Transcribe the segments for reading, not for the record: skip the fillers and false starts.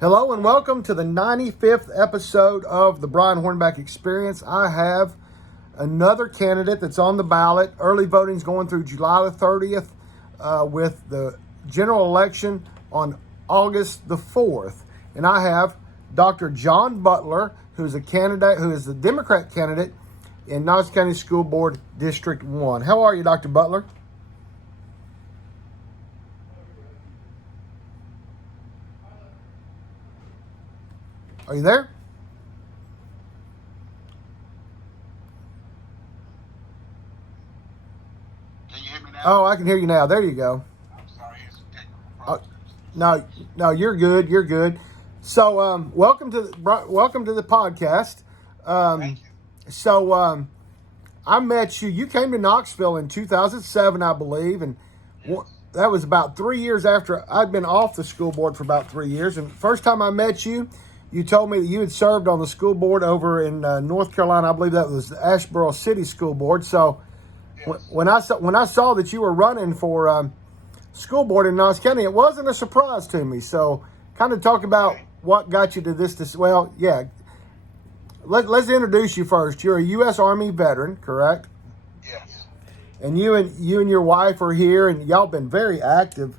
Hello and welcome to the 95th episode of the Brian Hornback Experience. I have another candidate that's on the ballot. Early voting is going through July the 30th with the general election on August the 4th. And I have Dr. John Butler, who is the Democrat candidate in Knox County School Board District 1. How are you, Dr. Butler? Are you there? Can you hear me now? Oh, I can hear you now. There you go. I'm sorry, it's some technical problems. No, you're good. You're good. So, welcome to the podcast. Thank you. So, I met you. You came to Knoxville in 2007, I believe, and that was about 3 years after I'd been off the school board for about 3 years. And first time I met you, you told me that you had served on the school board over in North Carolina. I believe that was the Asheboro City School Board. So, Yes. when I saw that you were running for school board in Knox County, it wasn't a surprise to me. So, kind of talk about what got you to this. Well, yeah. Let's introduce you first. You're a U.S. Army veteran, correct? Yes. And you and your wife are here, and y'all been very active.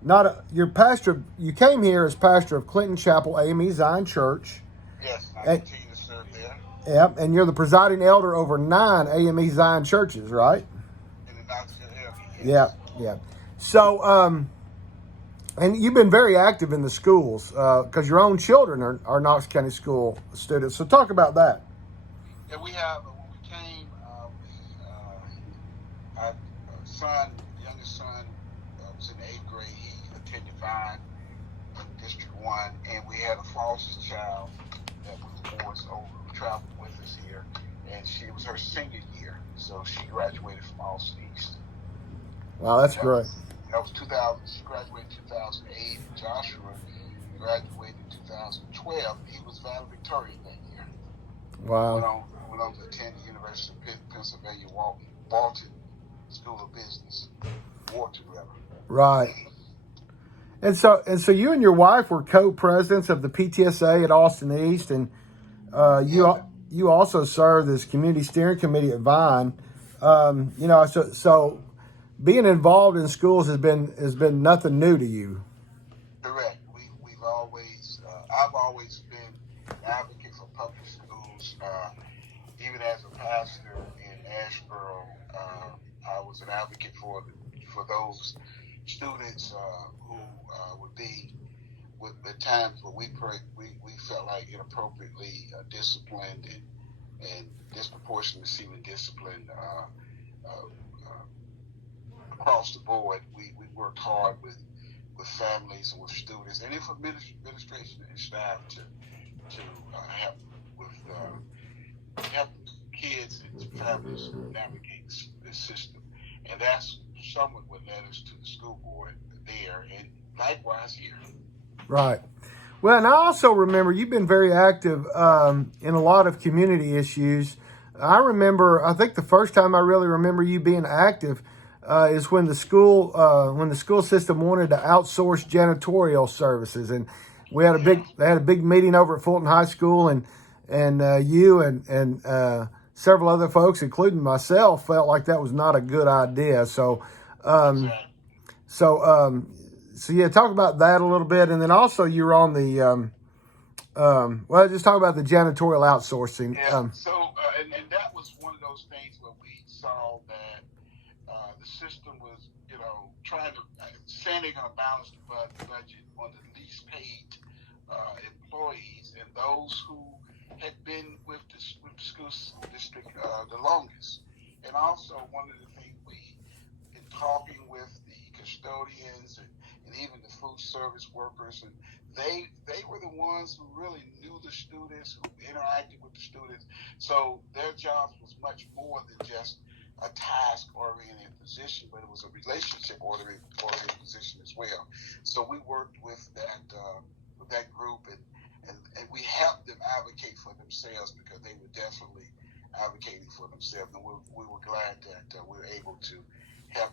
You came here as pastor of Clinton Chapel AME Zion Church. Yes, I continue to serve there. Yep, and you're the presiding elder over 9 AME Zion churches, right? In the Knoxville area. Yeah. So, and you've been very active in the schools because your own children are Knox County School students. So talk about that. Yeah, we have, when we came, our youngest son, was in the 8th grade. He attended Vine in District 1, and we had a foster child that was traveled with us here, and she was her senior year, so she graduated from Austin East. Wow, that's great. That was 2000. She graduated in 2008. Joshua graduated in 2012. He was valedictorian that year. Wow. Went on to attend the University of Pennsylvania Walton School of Business. Wharton, rather. Right. And so you and your wife were co-presidents of the PTSA at Austin East, and you also served as community steering committee at Vine. So being involved in schools has been nothing new to you. Correct. I've always been an advocate for public schools. Even as a pastor in Asheboro, I was an advocate for those students who would be with the times where we felt like inappropriately disciplined and disproportionately receiving discipline across the board. We worked hard with families and with students and with administration and staff to help with help kids and families navigate this system, and that's somewhat what led us to the school board there, and likewise here. Right. Well, and I also remember you've been very active in a lot of community issues. I think the first time I really remember you being active is when the school system wanted to outsource janitorial services, and they had a big meeting over at Fulton High School, and you and several other folks, including myself, felt like that was not a good idea. So, yeah, talk about that a little bit, and then also you were on the just talk about the janitorial outsourcing. Yeah. And that was one of those things where we saw that the system was, trying to saying they're going to balance the budget on the least paid employees and those who had been with the school district the longest. And also one of the things in talking with the custodians and even the food service workers, and they were the ones who really knew the students, who interacted with the students. So their jobs was much more than just a task-oriented position, but it was a relationship-oriented position as well. So we worked with that group, and we helped them advocate for themselves because they were definitely advocating for themselves, and we were glad that we were able to help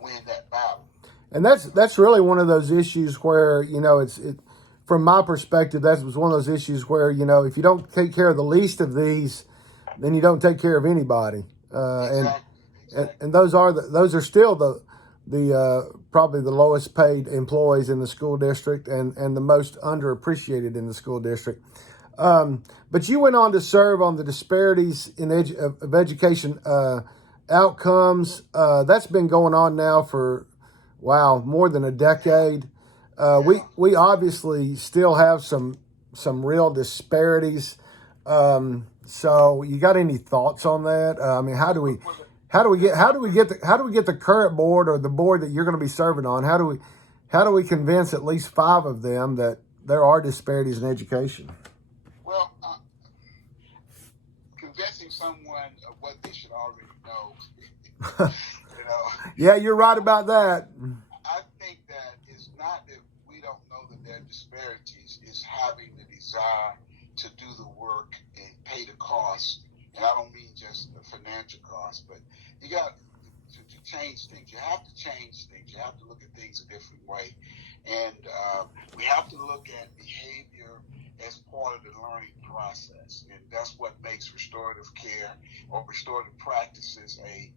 win that battle. And that's really one of those issues where from my perspective, that was one of those issues where, if you don't take care of the least of these, then you don't take care of anybody. Exactly. And those are still the probably the lowest paid employees in the school district and the most underappreciated in the school district. But you went on to serve on the disparities in of education outcomes. That's been going on now for, more than a decade. We obviously still have some real disparities. So you got any thoughts on that? I mean, how do we get the current board or the board that you're going to be serving on? How do we convince at least 5 of them that there are disparities in education? Well, convincing someone of what they should already know, Yeah, you're right about that. I think that it's not that we don't know that there are disparities, it's having the desire to do the work and pay the cost. And I don't mean just the financial cost, but you got to change things. You have to change things. You have to look at things a different way. And we have to look at behavior as part of the learning process. And that's what makes restorative care or restorative practices a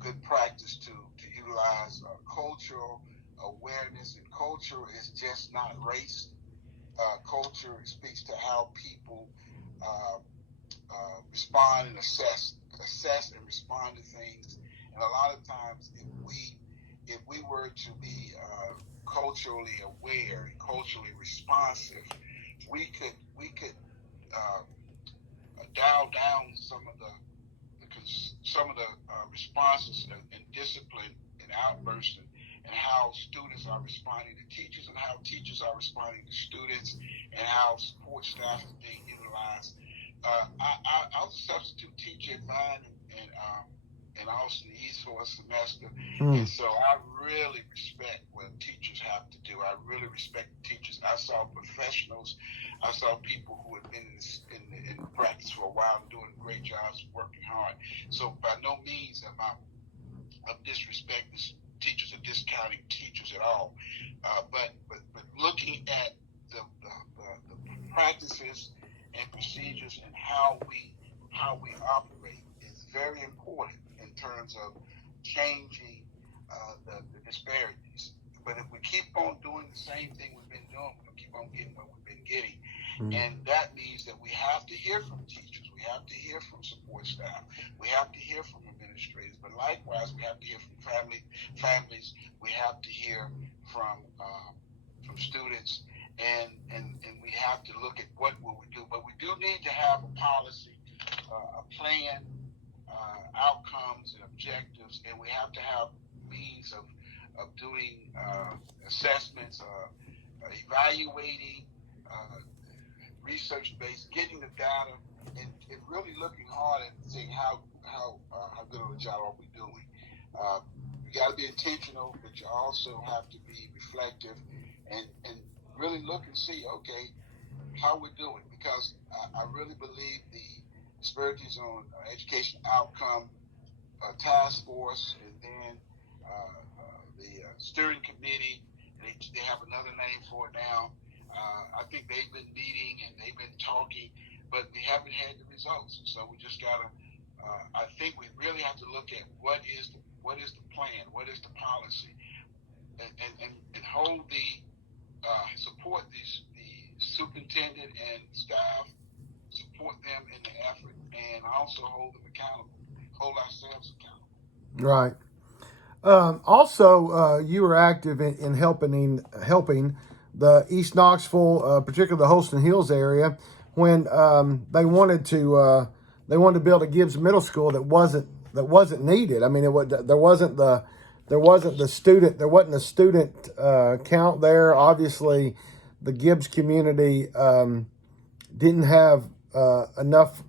good practice to utilize cultural awareness. And culture is just not race. Culture speaks to how people respond and assess and respond to things. And a lot of times, if we were to be culturally aware and culturally responsive, we could dial down some of the responses and discipline and outbursts and how students are responding to teachers and how teachers are responding to students and how support staff is being utilized. I was a substitute teacher at Vine and Austin East for a semester, and so I really respect what teachers have to do. I really respect teachers. I saw professionals. I saw people who had been in practice for a while and doing great jobs, working hard. So by no means am I disrespecting teachers or discounting teachers at all. But looking at the practices and procedures and how we operate is very important in terms of changing the disparities. But if we keep on doing the same thing we've been doing, we'll keep on getting what we've been getting. And that means that we have to hear from teachers, we have to hear from support staff, we have to hear from administrators, but likewise we have to hear from families, we have to hear from students, and we have to look at what will we do. But we do need to have a policy, a plan, outcomes and objectives, and we have to have means of doing assessments, evaluating, research-based, getting the data, and really looking hard at seeing how good of a job are we doing. You got to be intentional, but you also have to be reflective and really look and see, okay, how we're doing, because I really believe the disparities on education outcome task force and then the steering committee, they have another name for it now. I think they've been meeting and they've been talking, but we haven't had the results. So we just gotta. I think we really have to look at what is the plan, what is the policy, and hold support the superintendent and staff, support them in the effort, and also hold them accountable, hold ourselves accountable. Right. Also, you were active in helping the East Knoxville, particularly the Holston Hills area, when they wanted to build a Gibbs Middle School that wasn't needed. I mean, there wasn't the student count there. Obviously, the Gibbs community didn't have enough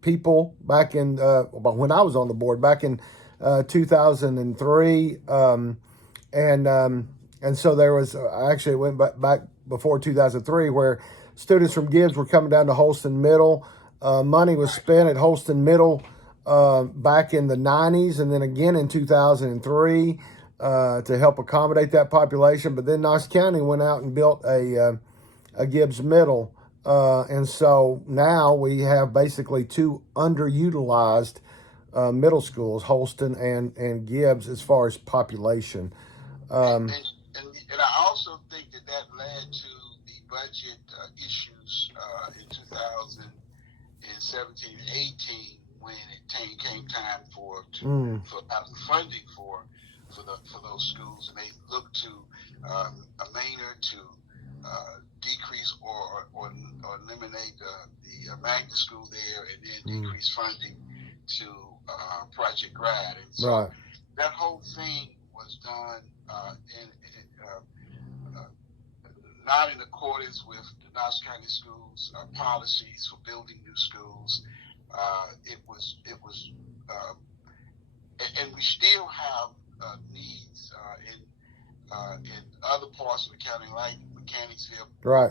people back in when I was on the board back in 2003, and so there was actually it went back before 2003 where students from Gibbs were coming down to Holston Middle. Money was spent at Holston Middle back in the 90s and then again in 2003. to help accommodate that population. But then Knox County went out and built a Gibbs Middle. And so now we have basically two underutilized middle schools, Holston and Gibbs, as far as population. And I also think that led to the budget issues in 2017 and 18 when it came time for funding for those schools, and they looked to Maynard to decrease or eliminate the magnet school there, and then decrease funding to Project Grad. And so that whole thing was done not in accordance with the Knox County Schools policies for building new schools. It was, and we still have needs in other parts of the county, like Mechanicsville, right?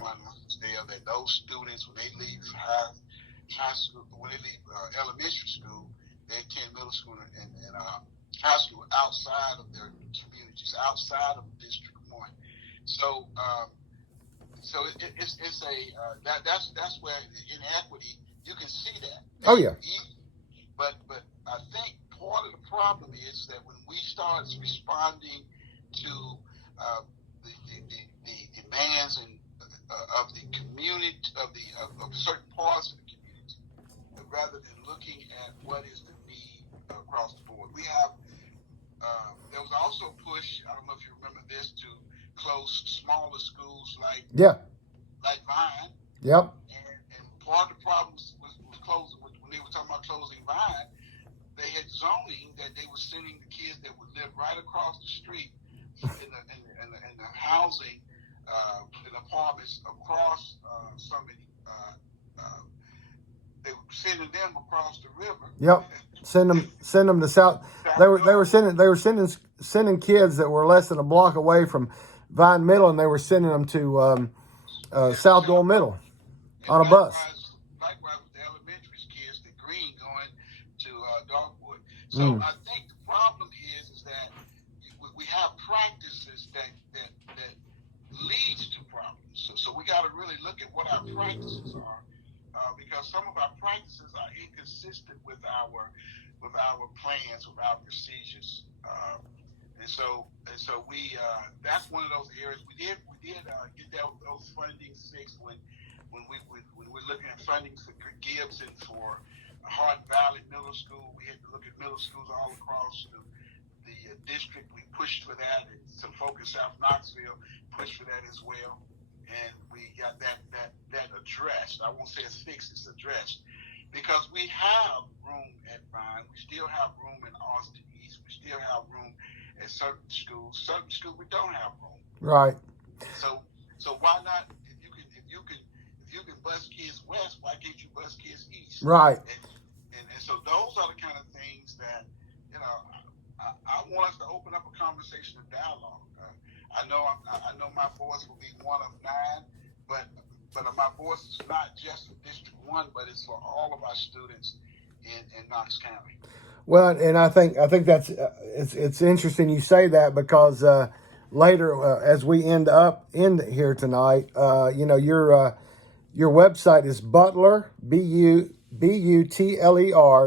There, that those students, when they leave high school, when they leave elementary school, they attend middle school and high school outside of their communities, outside of District 1. So, it's that's where the inequity, you can see that. Oh yeah. But I think part of the problem is that when we start responding to the demands and of the community, of certain parts of the community, rather than looking at what is the need across the board. We have there was also a push, I don't know if you remember this, to close smaller schools like Vine. Yep. And part of the problems was closing, when they were talking about closing Vine, they had zoning that they were sending the kids that would live right across the street in the housing in apartments across so many. They were sending them across the river. Yep. Send them to South. They were sending kids that were less than a block away from Vine Middle, and they were sending them to South Gold Middle on a bus. Likewise with the elementary kids, the Green going to Dogwood. So I think the problem is that we have practices that leads to problems. So we got to really look at what our practices are, because some of our practices are inconsistent with our plans, with our procedures, and so we that's one of those areas we did get those funding fixed when we're looking at funding for Gibbs and for Hart Valley Middle School. We had to look at middle schools all across the district. We pushed for that, and some folks in South Knoxville pushed for that as well, and we got that addressed. I won't say it's fixed; it's addressed, because we have room at Vine. We still have room in Austin East. We still have room at certain schools. Certain schools we don't have room. Right. So why not? If you can bus kids west, why can't you bus kids east? Right. And so those are the kind of things that I want us to open up a conversation and dialogue. I know my voice will be one of 9, but my voice is not just for District 1, but it's for all of our students in Knox County. Well, and I think that's it's interesting you say that, because later as we end here tonight, your website is Butler, Butler,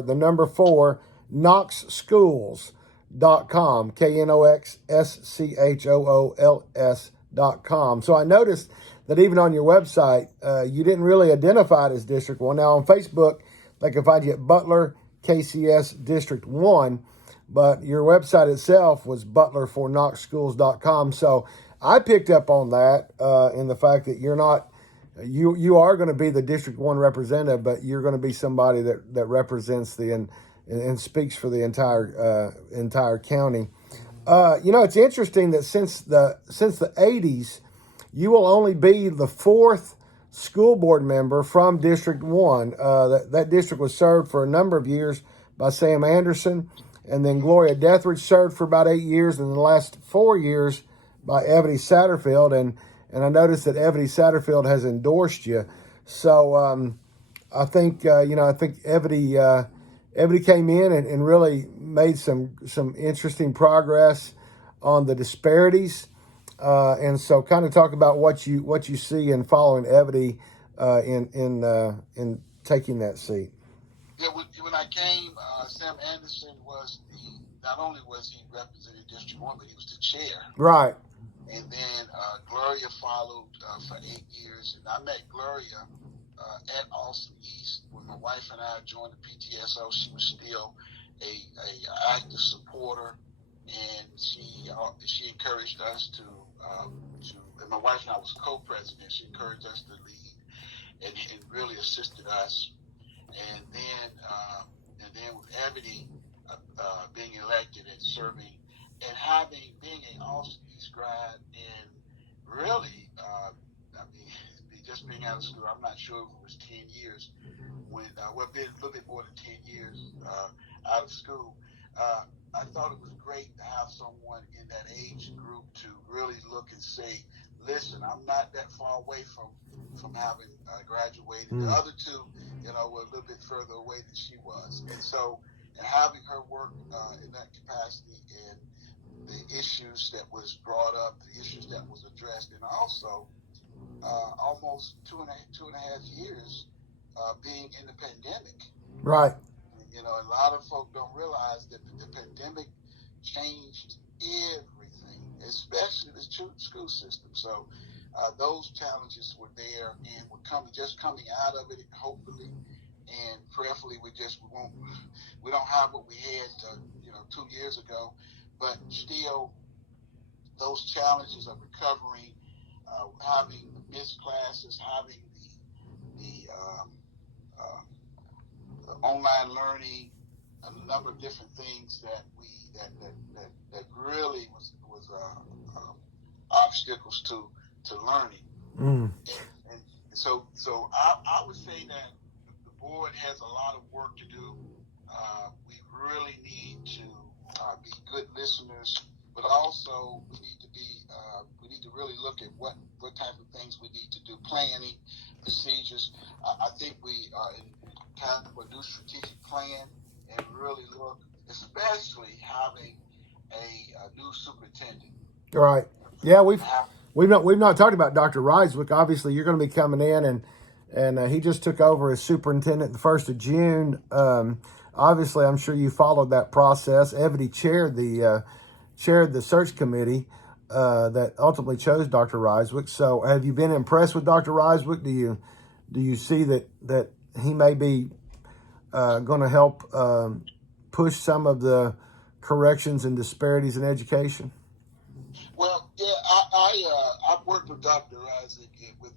the number 4, knoxschools.com, KNOXSCHOOLS.com. So I noticed that even on your website, you didn't really identify it as District 1. Now on Facebook, they can find you at Butler KCS District 1, but your website itself was Butler for knoxschools.com. So I picked up on that in the fact that you're not, you are going to be the District 1 representative, but you're going to be somebody that represents and speaks for the entire county. It's interesting that since the 80s, you will only be the 4th school board member from District 1. That district was served for a number of years by Sam Anderson, and then Gloria Deathridge served for about 8 years, and the last 4 years by Evity Satterfield, and I noticed that Evity Satterfield has endorsed you. So I think Evity came in and really made some interesting progress on the disparities, and so kind of talk about what you see in following Evity in taking that seat. Yeah, when I came, Sam Anderson was not only was he representing District 1, but he was the chair. Right. And then Gloria followed for 8 years. And I met Gloria at Austin East when my wife and I joined the PTSO. She was still a active supporter, and she encouraged us to and my wife and I was co-president. She encouraged us to lead and really assisted us. And then with Ebony being elected and serving and being an Austin East grad and really, just being out of school, I'm not sure if it was 10 years been a little bit more than 10 years out of school. I thought it was great to have someone in that age group to really look and say, listen, I'm not that far away from having graduated. The other two, were a little bit further away than she was. And so, and having her work in that capacity and the issues that was brought up, the issues that was addressed, and also almost two and a half years being in the pandemic. Right. A lot of folk don't realize that the pandemic changed everything, especially the school system. So those challenges were there, and we're coming out of it, hopefully, and prayerfully. We don't have what we had, 2 years ago, but still, those challenges of recovering, having missed classes, having the online learning, a number of different things that really was obstacles to learning. And so I would say that the board has a lot of work to do. We really need to be good listeners, but also we need to really look at what type of things we need to do, planning, procedures. I think we are in time for a new strategic plan and really look, especially having a new superintendent. All right. Yeah, we've not talked about Dr. Ryswick. Obviously, you're going to be coming in, and he just took over as superintendent the 1st of June. Obviously, I'm sure you followed that process. Evity chaired the search committee that ultimately chose Dr. Ryswick. So, have you been impressed with Dr. Ryswick? Do you see that he may be going to help push some of the corrections and disparities in education? Well, yeah, I've worked with Dr. Isaac with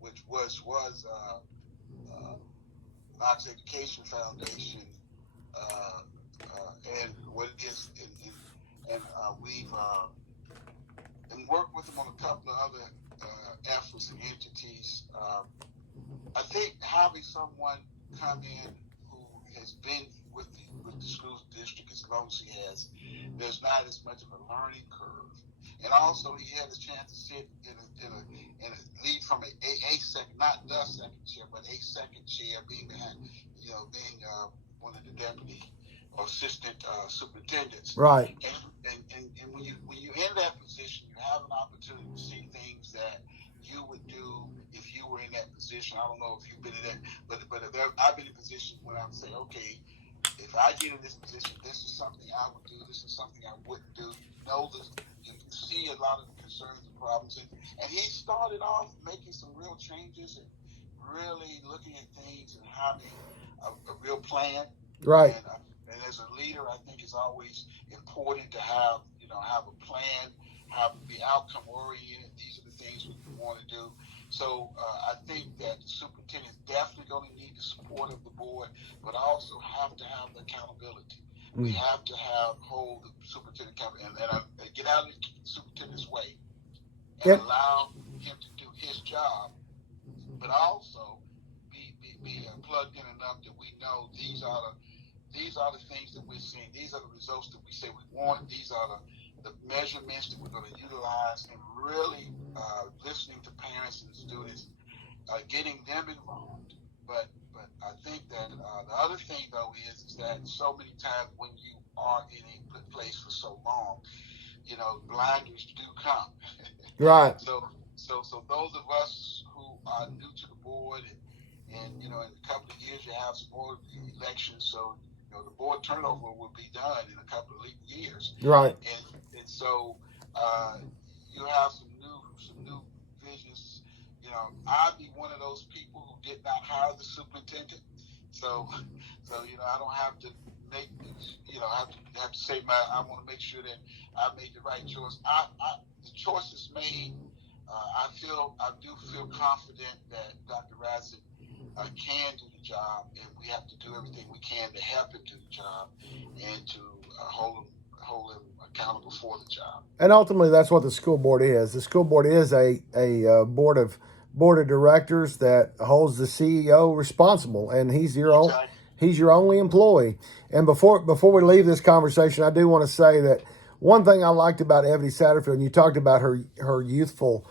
which was Knox Education Foundation, and what it is, and we've and worked with him on a couple of other efforts and entities. I think having someone come in who has been with the school district as long as he has, there's not as much of a learning curve. And also, he had a chance to sit in a lead from a second, not the second chair, but a second chair, being behind, being one of the deputy or assistant superintendents. Right. And when you're in that position, you have an opportunity to see things that you would do if you were in that position. I don't know if you've been in that, but I've been in positions where I would say, okay, if I get in this position, this is something I would do. This is something I wouldn't do. You see a lot of the concerns and problems, and he started off making some real changes and really looking at things and having a real plan. Right. And as a leader, I think it's always important to have a plan, be outcome oriented. These are the things we want to do. So I think that the superintendent is definitely going to need the support of the board, but also have to have the accountability. We have to hold the superintendent accountable and get out of the superintendent's way and allow him to do his job, but also be plugged in enough that we know these are the things that we're seeing. These are the results that we say we want. These are the measurements that we're going to utilize, and really listening to parents and students, getting them involved, but But I think that the other thing though is that so many times when you are in a place for so long, blinders do come. Right. So those of us who are new to the board, and in a couple of years you have some more elections, so the board turnover will be done in a couple of years, Right. and so you have some new visions. I'd be one of those people who did not hire the superintendent, so I don't have to make have to say I want to make sure that I made the right choice. The choice is made. I do feel confident that Dr. Radzik can do the job, and we have to do everything we can to help him do the job and to hold him accountable for the job. And ultimately, that's what the school board is. The school board is a board of directors that holds the CEO responsible, and he's your only employee. And before we leave this conversation, I do want to say that one thing I liked about Ebony Satterfield, and you talked about her youthful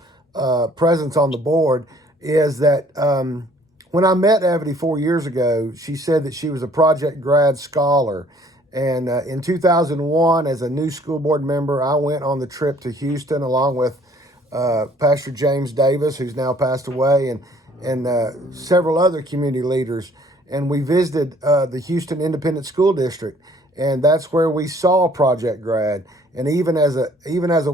presence on the board, is that when I met Ebony 4 years ago, she said that she was a Project Grad scholar. And in 2001, as a new school board member, I went on the trip to Houston along with Pastor James Davis, who's now passed away, and several other community leaders. And we visited the Houston Independent School District, and that's where we saw Project Grad. And even as a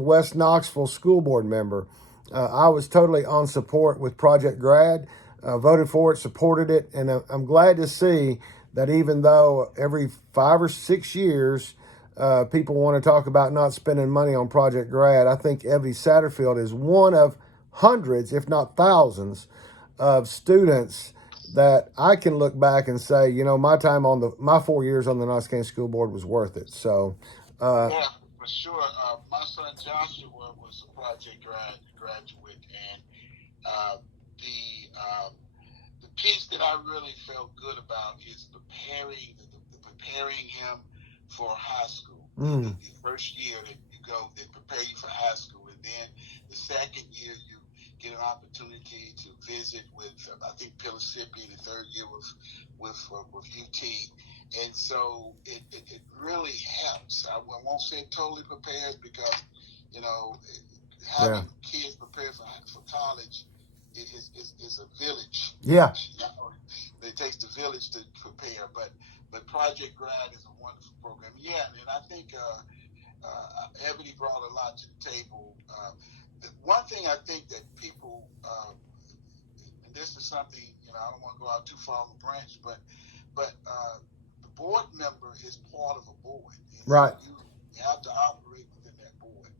West Knoxville school board member, I was totally on support with Project Grad. Voted for it, supported it, and I'm glad to see that even though every 5 or 6 years people want to talk about not spending money on Project Grad, I think Ebony Satterfield is one of hundreds, if not thousands, of students that I can look back and say, my 4 years on the Knox County School Board was worth it. So, yeah, for sure. My son Joshua was a Project graduate, and the piece that I really felt good about is preparing him for high school. The first year that you go, they prepare you for high school, and then the second year you get an opportunity to visit with I think Pellissippi, the third year with UT, and so it really helps. I won't say totally prepared because having kids prepared for college is a village. Yeah. It takes the village to prepare, but Project Grad is a wonderful program. Yeah, and I think Ebony brought a lot to the table. The one thing I think that people, and this is something, I don't want to go out too far on the branch, but the board member is part of a board. Right. So you have to operate within that board.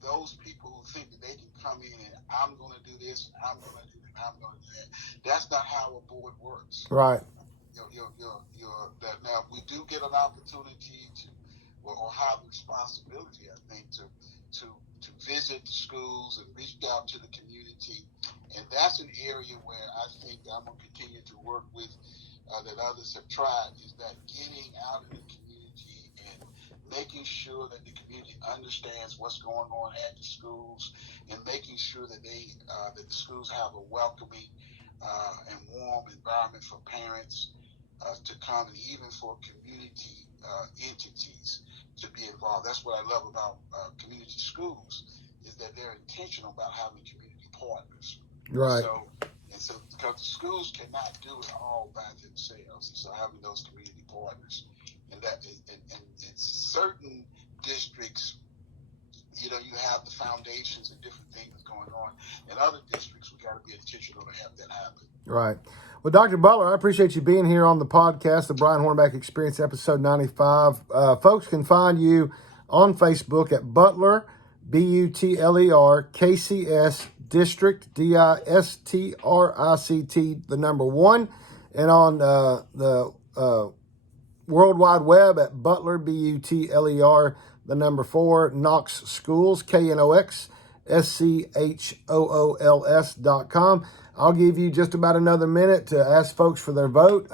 Those people who think that they can come in and I'm going to do this, I'm going to do that, I'm going to do that. That's not how a board works. Right. Now we do get an opportunity or have the responsibility, I think, to visit the schools and reach out to the community, and that's an area where I think I'm going to continue to work with that others have tried, is that getting out in the community and making sure that the community understands what's going on at the schools, and making sure that that the schools have a welcoming and warm environment for parents to come, and even for community entities to be involved. That's what I love about community schools, is that they're intentional about having community partners. Right. So because the schools cannot do it all by themselves, so having those community partners, and in certain districts, you have the foundations and different things going on. In other districts, we got to be intentional to have that happen. Right. Well, Dr. Butler, I appreciate you being here on the podcast, the Brian Hornback Experience, episode 95. Folks can find you on Facebook at Butler, Butler, KCS District, District, the number 1, and on the World Wide Web at Butler, Butler, the number 4, Knox Schools, KNOXSCHOOLS.com. I'll give you just about another minute to ask folks for their vote.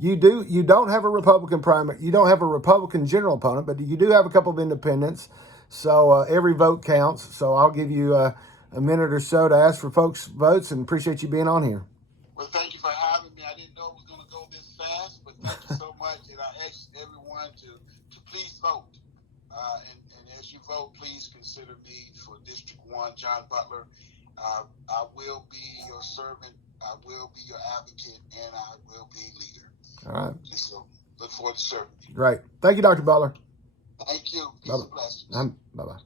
You don't have a Republican primary, you don't have a Republican general opponent, but you do have a couple of independents. So every vote counts. So I'll give you a minute or so to ask for folks' votes, and appreciate you being on here. Well, thank you for having me. I didn't And as you vote, please consider me for District 1, John Butler. I will be your servant. I will be your advocate, and I will be a leader. All right. And so look forward to serving you. Great. Thank you, Dr. Butler. Thank you. Peace and blessings. Bye-bye.